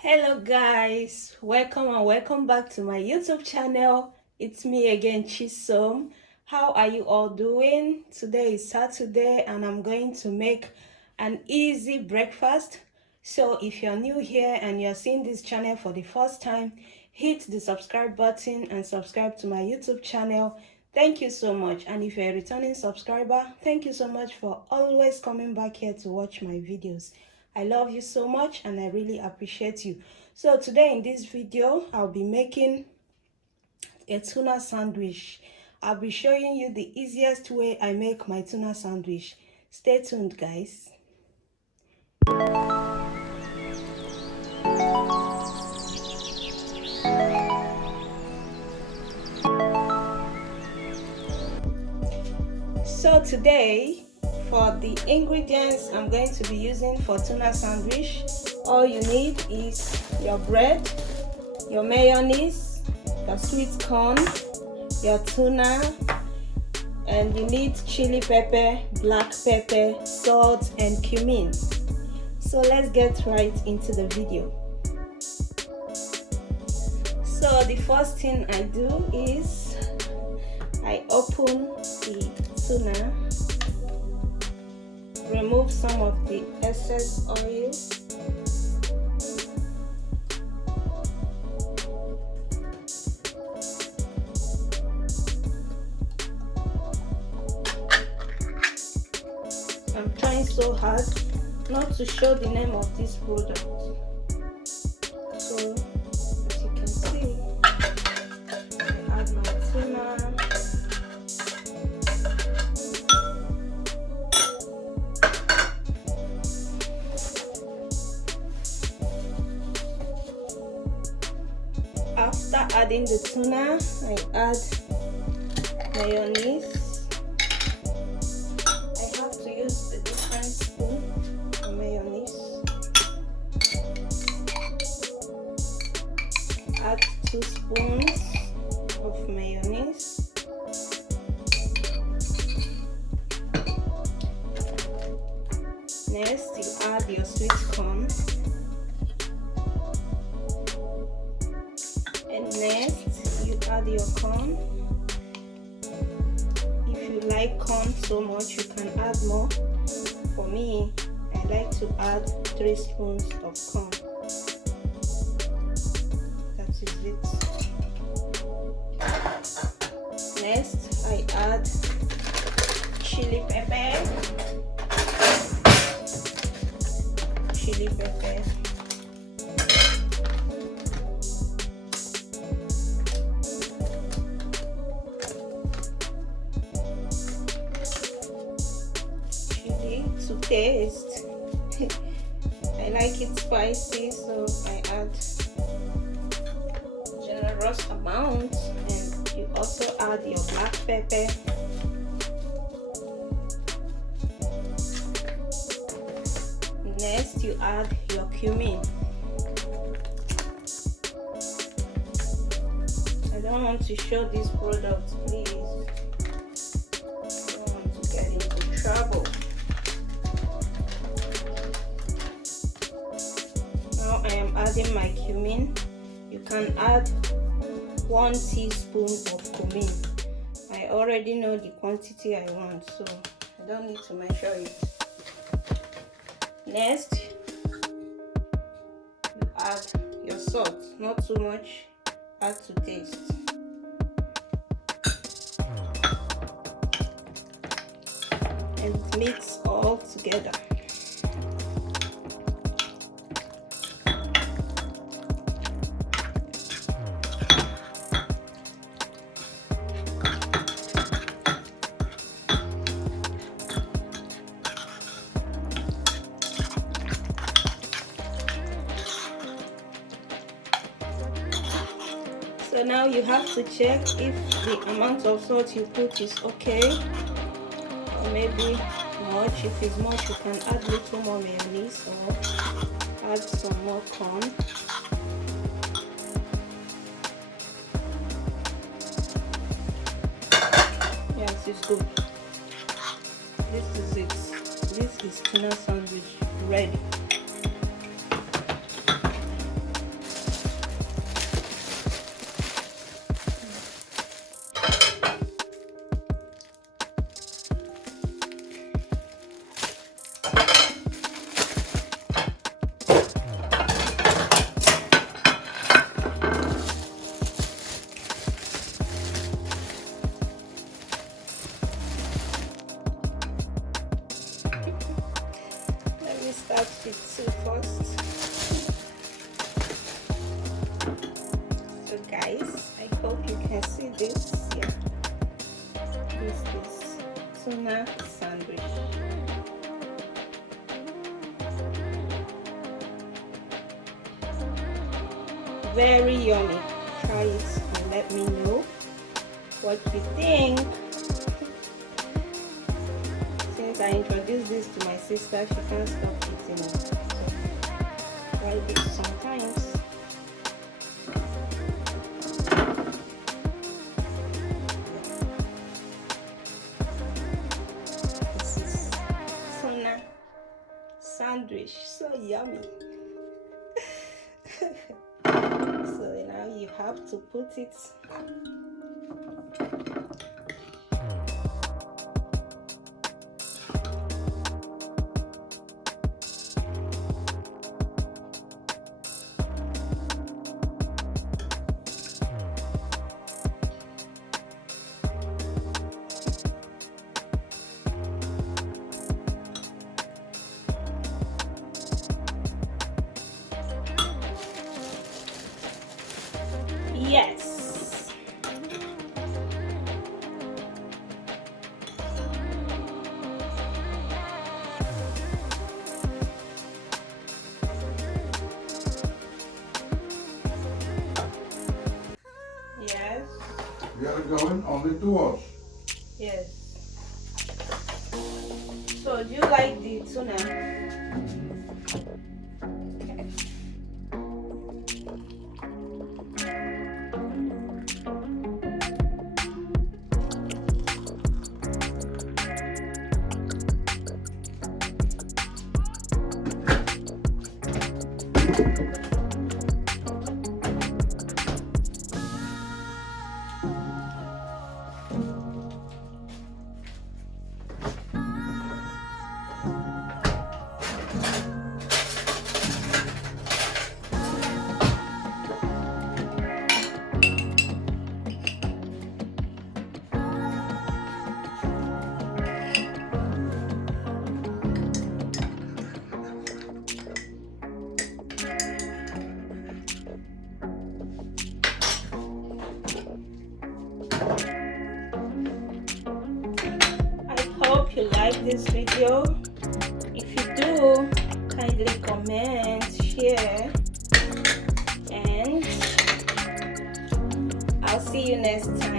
Hello guys, welcome and welcome back to my YouTube channel. It's me again, Chisom. How are you all doing? Today is Saturday and I'm going to make an easy breakfast. So if you're new here and you're seeing this channel for the first time, hit the subscribe button and subscribe to my YouTube channel. Thank you so much. And if you're a returning subscriber, thank you so much for always coming back here to watch my videos. I love you so much and I really appreciate you. So today in this video, I'll be making a tuna sandwich. I'll be showing you the easiest way I make my tuna sandwich. Stay tuned, guys. So today, for the ingredients I'm going to be using for tuna sandwich, all you need is your bread, your mayonnaise, your sweet corn, your tuna, and you need chili pepper, black pepper, salt, and cumin. So let's get right into the video. So the first thing I do is I open the tuna, remove some of the excess oil, I'm trying so hard not to show the name of this product. So as you can see, I add my tuna. After adding the tuna, I add mayonnaise. I have to use a different spoon for mayonnaise. Add 2 spoons of mayonnaise. Next, you add your sweet corn. And next, you add your corn. If you like corn so much, you can add more. For me, I like to add 3 spoons of corn. That is it. Next, I add chili pepper. Chili pepper. To taste. I like it spicy, so I add generous amount, and you also add your black pepper. Next, you add your cumin. I don't want to show this product, please. I don't want to get into trouble. I am adding my cumin. You can add 1 teaspoon of cumin. I already know the quantity I want, so I don't need to measure it. Next, you add your salt, not too much, add to taste. And mix all together. So now you have to check if the amount of salt you put is okay, or maybe much. If it's much, you can add a little more mayonnaise or add some more corn. Yes, it's good. This is it. This is tuna sandwich ready. start with 2 first. So guys, I hope you can see this. Yeah, this is tuna sandwich. Very yummy. Try it and let me know what you think. Since I introduced this to my sister, she can't stop eating it. So try this sometimes. This is tuna sandwich, so yummy. So now you have to put it yes. Yes. We are going only to wash. Yes. So do you like the tuna? Hope you like this video. If you do, kindly comment, share, and I'll see you next time.